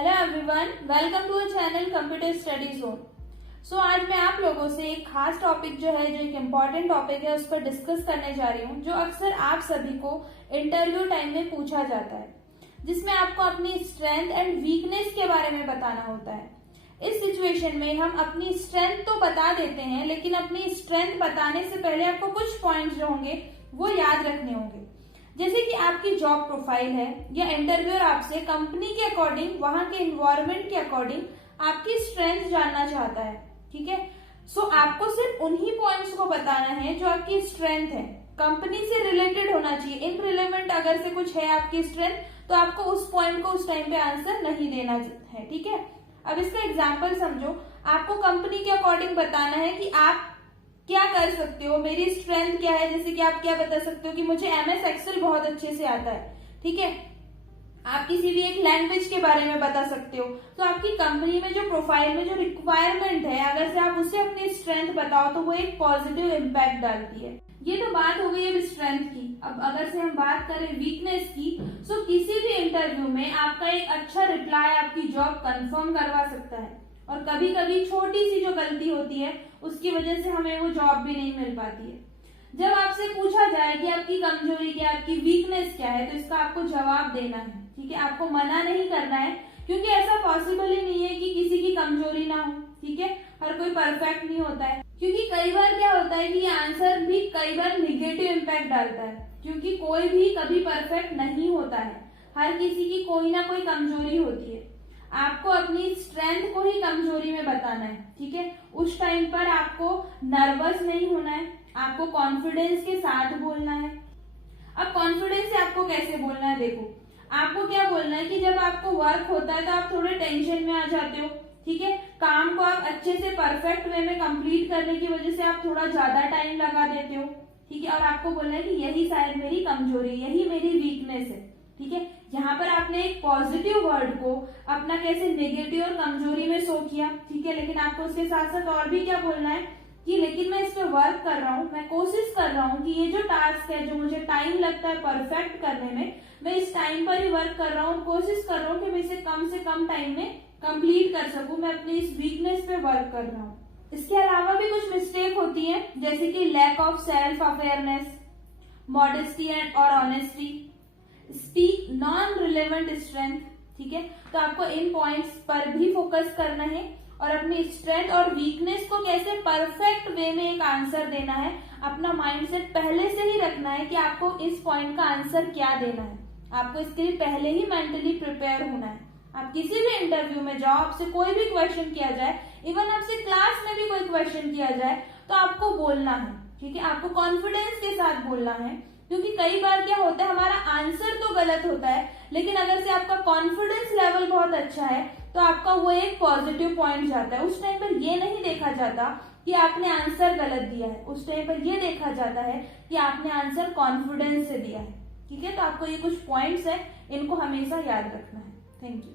Hello everyone, welcome to a channel computer study zone. आज मैं आप लोगों से एक खास टॉपिक जो एक इम्पॉर्टेंट टॉपिक है उस पर डिस्कस करने जा रही हूँ, जो अक्सर आप सभी को इंटरव्यू टाइम में पूछा जाता है, जिसमें आपको अपनी स्ट्रेंथ एंड वीकनेस के बारे में बताना होता है। इस सिचुएशन में हम अपनी स्ट्रेंथ तो बता देते हैं, लेकिन अपनी स्ट्रेंथ बताने से पहले आपको कुछ पॉइंट्स जो होंगे वो याद रखने होंगे। जैसे कि आपकी जॉब प्रोफाइल है या इंटरव्यूअर आपसे कंपनी के अकॉर्डिंग, वहां के एनवायरनमेंट के अकॉर्डिंग आपकी स्ट्रेंथ जानना चाहता है। ठीक है, आपको सिर्फ उन्हीं पॉइंट्स को बताना है जो आपकी स्ट्रेंथ है, कंपनी से रिलेटेड होना चाहिए। इनरिलेवेंट अगर से कुछ है आपकी स्ट्रेंथ, तो आपको उस पॉइंट को उस टाइम पे आंसर नहीं देना है। ठीक है, अब इसका एग्जाम्पल समझो। आपको कंपनी के अकॉर्डिंग बताना है कि आप क्या कर सकते हो, मेरी स्ट्रेंथ क्या है। जैसे कि आप क्या बता सकते हो कि मुझे एमएस एक्सेल बहुत अच्छे से आता है। ठीक है, आप किसी भी एक लैंग्वेज के बारे में बता सकते हो। तो आपकी कंपनी में जो प्रोफाइल में जो रिक्वायरमेंट है, अगर से आप उसे अपनी स्ट्रेंथ बताओ तो वो एक पॉजिटिव इम्पैक्ट डालती है। ये तो बात हो गई अब स्ट्रेंथ की। अब अगर से हम बात करें वीकनेस की, तो किसी भी इंटरव्यू में आपका एक अच्छा रिप्लाई आपकी जॉब कंफर्म करवा सकता है, और कभी कभी छोटी सी जो गलती होती है उसकी वजह से हमें वो जॉब भी नहीं मिल पाती है। जब आपसे पूछा जाए कि आपकी कमजोरी क्या, आपकी वीकनेस क्या है, तो इसका आपको जवाब देना है। ठीक है, आपको मना नहीं करना है, क्योंकि ऐसा पॉसिबल ही नहीं है कि किसी की कमजोरी ना हो। ठीक है, हर कोई परफेक्ट नहीं होता है, क्योंकि कई बार क्या होता है कि ये आंसर भी कई बार निगेटिव इम्पैक्ट डालता है, क्योंकि कोई भी कभी परफेक्ट नहीं होता है। हर किसी की कोई ना कोई कमजोरी होती है। आपको अपनी स्ट्रेंथ को ही कमजोरी में बताना है। ठीक है, उस टाइम पर आपको नर्वस नहीं होना है, आपको कॉन्फिडेंस के साथ बोलना है। अब कॉन्फिडेंस से आपको कैसे बोलना है, देखो आपको क्या बोलना है कि जब आपको वर्क होता है तो आप थोड़े टेंशन में आ जाते हो। ठीक है, काम को आप अच्छे से परफेक्ट वे में कंप्लीट करने की वजह से आप थोड़ा ज्यादा टाइम लगा देते हो। ठीक है, और आपको बोलना है कि यही शायद मेरी कमजोरी, यही मेरी वीकनेस है। ठीक है, यहाँ पर आपने एक पॉजिटिव वर्ड को अपना कैसे नेगेटिव और कमजोरी में शो किया। ठीक है, लेकिन आपको उसके साथ साथ और भी क्या बोलना है कि लेकिन मैं इस पे वर्क कर रहा हूँ, मैं कोशिश कर रहा हूँ कि ये जो टास्क है, जो मुझे टाइम लगता है परफेक्ट करने में, मैं इस टाइम पर ही वर्क कर रहा हूँ, कोशिश कर रहा हूँ कि मैं इसे कम से कम टाइम में कंप्लीट कर सकूं। मैं अपनी इस वीकनेस पे वर्क कर रहा हूँ। इसके अलावा भी कुछ मिस्टेक होती है, जैसे कि lack of self awareness, modesty and और honesty, speak non relevant strength. ठीक है, तो आपको इन पॉइंट्स पर भी फोकस करना है, और अपनी स्ट्रेंथ और वीकनेस को कैसे परफेक्ट वे में एक आंसर देना है, अपना माइंडसेट पहले से ही रखना है कि आपको इस पॉइंट का आंसर क्या देना है। आपको इसके लिए पहले ही मेंटली प्रिपेयर होना है। आप किसी भी इंटरव्यू में जाओ, आपसे कोई भी क्वेश्चन किया जाए, इवन आपसे क्लास में भी कोई क्वेश्चन किया जाए, तो आपको बोलना है। ठीक है, आपको कॉन्फिडेंस के साथ बोलना है, क्योंकि कई बार क्या होता है, हमारा आंसर तो गलत होता है, लेकिन अगर से आपका कॉन्फिडेंस लेवल बहुत अच्छा है तो आपका वो एक पॉजिटिव पॉइंट जाता है। उस टाइम पर ये नहीं देखा जाता कि आपने आंसर गलत दिया है, उस टाइम पर ये देखा जाता है कि आपने आंसर कॉन्फिडेंस से दिया है। ठीक है, तो आपको ये कुछ पॉइंट्स है, इनको हमेशा याद रखना है। Thank you.